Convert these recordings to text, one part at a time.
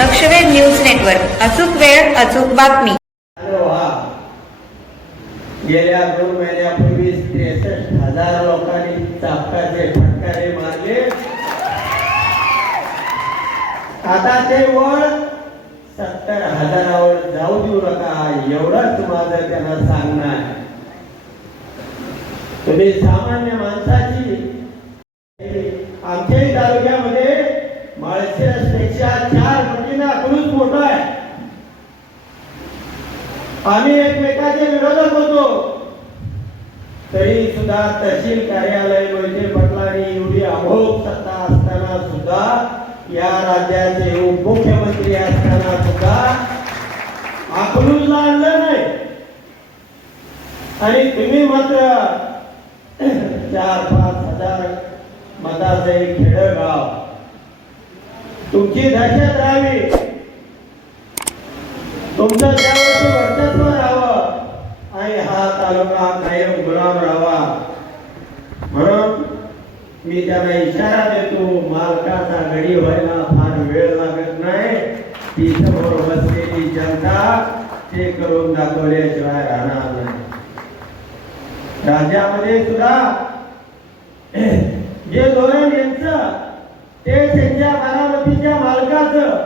लक्षवेध news network. अचूक वेळ अचूक बातमी. गेल्या दोन महिन्यापूर्वी त्रेसष्ट हजार लोकांनी चापकाचे फटकारे मारले. आता ते वळ सत्तर हजारावर जाऊ देऊ नका एवढंच माझं त्यांना सांगणार तुम्ही सामान्य माणसा आम्ही एकमेकाचे विरोधक होतो. तरी सुद्धा तहसील कार्यालय मोहिते पाटलांनी एवढी अभोग सत्ता असताना सुद्धा या राज्याचे उपमुख्यमंत्री असताना सुद्धा अकलूजला आणलं नाही. आणि तुम्ही मात्र चार पाच हजार मताचं एक खेडगाव. तुमची दहशत राहावी. तुमचं तालुका कायम गुलाम राहावा. म्हणून मी त्याला इशारा देतो मालकाचा गडी व्हायला फार वेळ लागत नाही. ती समोर बसलेली जनता ते करून दाखवल्याशिवाय राहणार नाही. राज्यामध्ये सुद्धा जे धोरण यांचं ते त्यांच्या बारामतीच्या मालकाचं.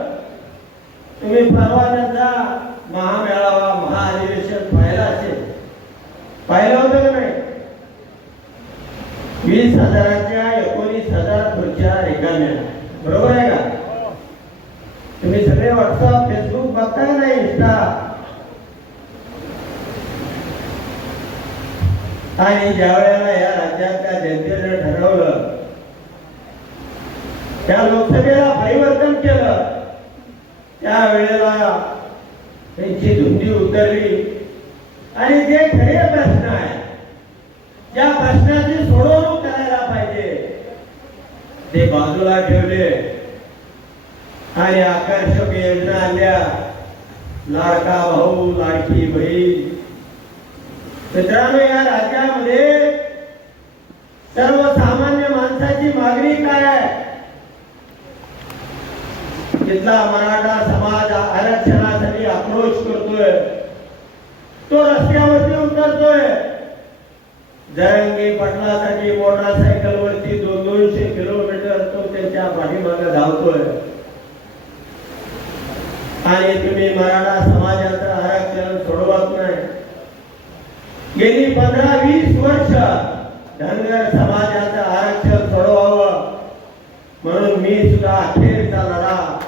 तुम्ही परवा त्यांचा महामेळावा महाअधिवेशन पाहिलं होतं का नाही? वीस हजाराच्या एकोणीस हजार खुर्च्या रिकाम्या बरोबर आहे का? तुम्ही सगळे व्हॉट्सअप फेसबुक बघताय ना इंस्टा आणि ज्या वेळेला या राज्यातल्या जनतेने ठरवलं त्या लोकसभेला परिवर्तन केलं त्या वेळेला त्यांची धुंदी उतरली. आणि जे खरे प्रश्न आहे त्या प्रश्नाची सोडवणूक करायला पाहिजे. ते बाजूला ठेवले. आणि आकर्षक योजना आल्या लाडका भाऊ लाडकी बहीण. मित्रांनो या राज्यामध्ये सर्वसामान्य माणसाची मागणी काय आहे? तिथला मराठा समाज आरक्षणासाठी आक्रोश करतोय. करतोय. उतरतोय जरंगी पटणासाठी मोटरसायकल वरती दोन दोनशे किलोमीटर तो त्यांच्या पाठीमागे धावतोय. आणि तुम्ही मराठा समाजाचं आरक्षण सोडवत नाही. गेली पंधरा वीस वर्ष धनगर समाजाचं आरक्षण सोडवावं. म्हणून मी सुद्धा अखेरचा लढा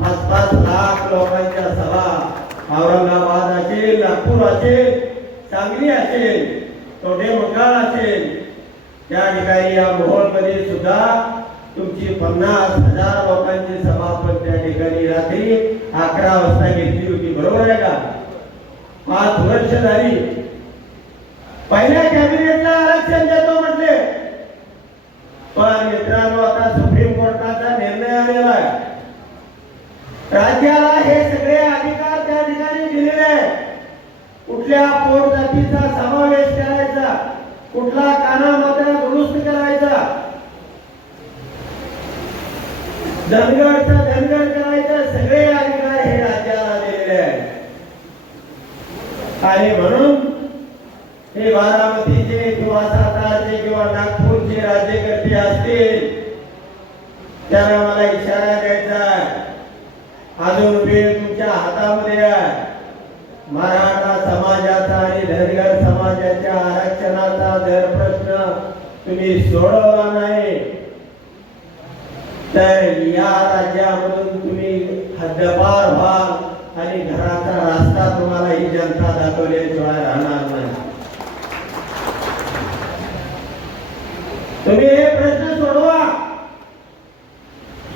पाच पाच लाख लोकांच्या सभा औरंगाबाद असेल नागपूर असेल चांगली असेल तोडे मंगाळ असेल त्या ठिकाणी या मोहोळमध्ये सुद्धा तुमची पन्नास हजार लोकांची सभा त्या ठिकाणी रात्री अकरा वाजता घेतली होती बरोबर आहे का? पाच वर्ष झाली. पहिल्या कॅबिनेटला आरक्षण देतो म्हटले. पण मित्रांनो आता सुप्रीम कोर्टाचा निर्णय आलेला आहे. राज्याला हे सगळे अधिकार त्या ठिकाणी दिलेले आहेत. कुठल्या पोट जातीचा समावेश करायचा? कुठला काना मात्रा दुरुस्त करायचा? धनगडचा धनगड करायचा सगळे अधिकार हे राज्याला दिलेले आहेत. आणि म्हणून हे बारामतीचे किंवा सातारचे किंवा नागपूरचे राज्यकर्ते असतील त्यांना मला इशारा द्यायचा अजून वेळ तुमच्या हातामध्ये आहे. मराठा समाजाचा आणि धनगर समाजाच्या आरक्षणाचा जर प्रश्न तुम्ही सोडवला नाही तर या राज्यामधून तुम्ही हद्दपार व्हाल आणि घराचा रास्ता तुम्हाला ही जनता दाखवल्याशिवाय राहणार नाही. तुम्ही हे प्रश्न सोडवा.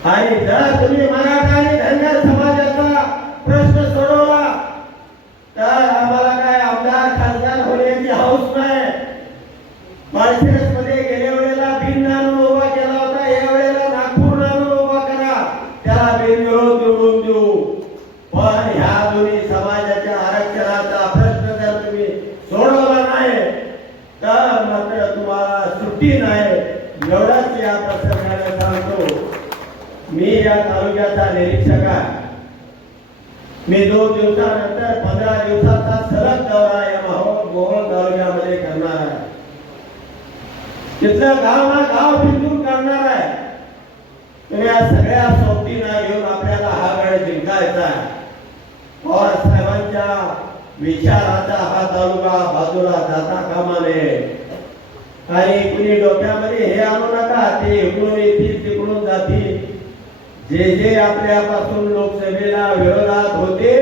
आणि जर तुम्ही मला त्याला विरोध निवडून देऊ. पण ह्या दोन्ही समाजाच्या आरक्षणाचा प्रश्न जर तुम्ही सोडवला नाही तर मात्र तुम्हाला सुट्टी नाही. एवढाच या प्रसंगाने सांगतो. मी या तालुक्याचा निरीक्षक आहे. मी दोन दिवसानंतर पंधरा दिवसाचा सलग दौरा या माहोल मोहोळ तालुक्यामध्ये करणार आहे. तिथलं गाव ना गाव फिरून करणार आहे. तुम्ही या सगळ्या सोबतीनं घेऊन आपल्याला हा गड जिंकायचा आहे. पवार साहेबांच्या विचाराचा हा तालुका बाजूला जाता कामा नये. काही कुणी डोक्यामध्ये हे आणू नका ते इकडून येतील तिकडून जातील. जे जे आपल्यापासून लोकसभेला विरोधात होते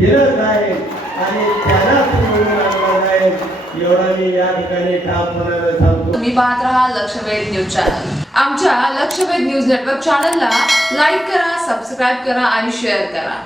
फिरत आहे आणि त्याला एवढा मी या ठिकाणी ठामपणाने सांगतो तुम्ही पाहत राहा लक्षवेध न्यूज चॅनल आमच्या लक्षवेध न्यूज नेटवर्क चॅनलला लाईक करा सबस्क्राईब करा आणि शेअर करा.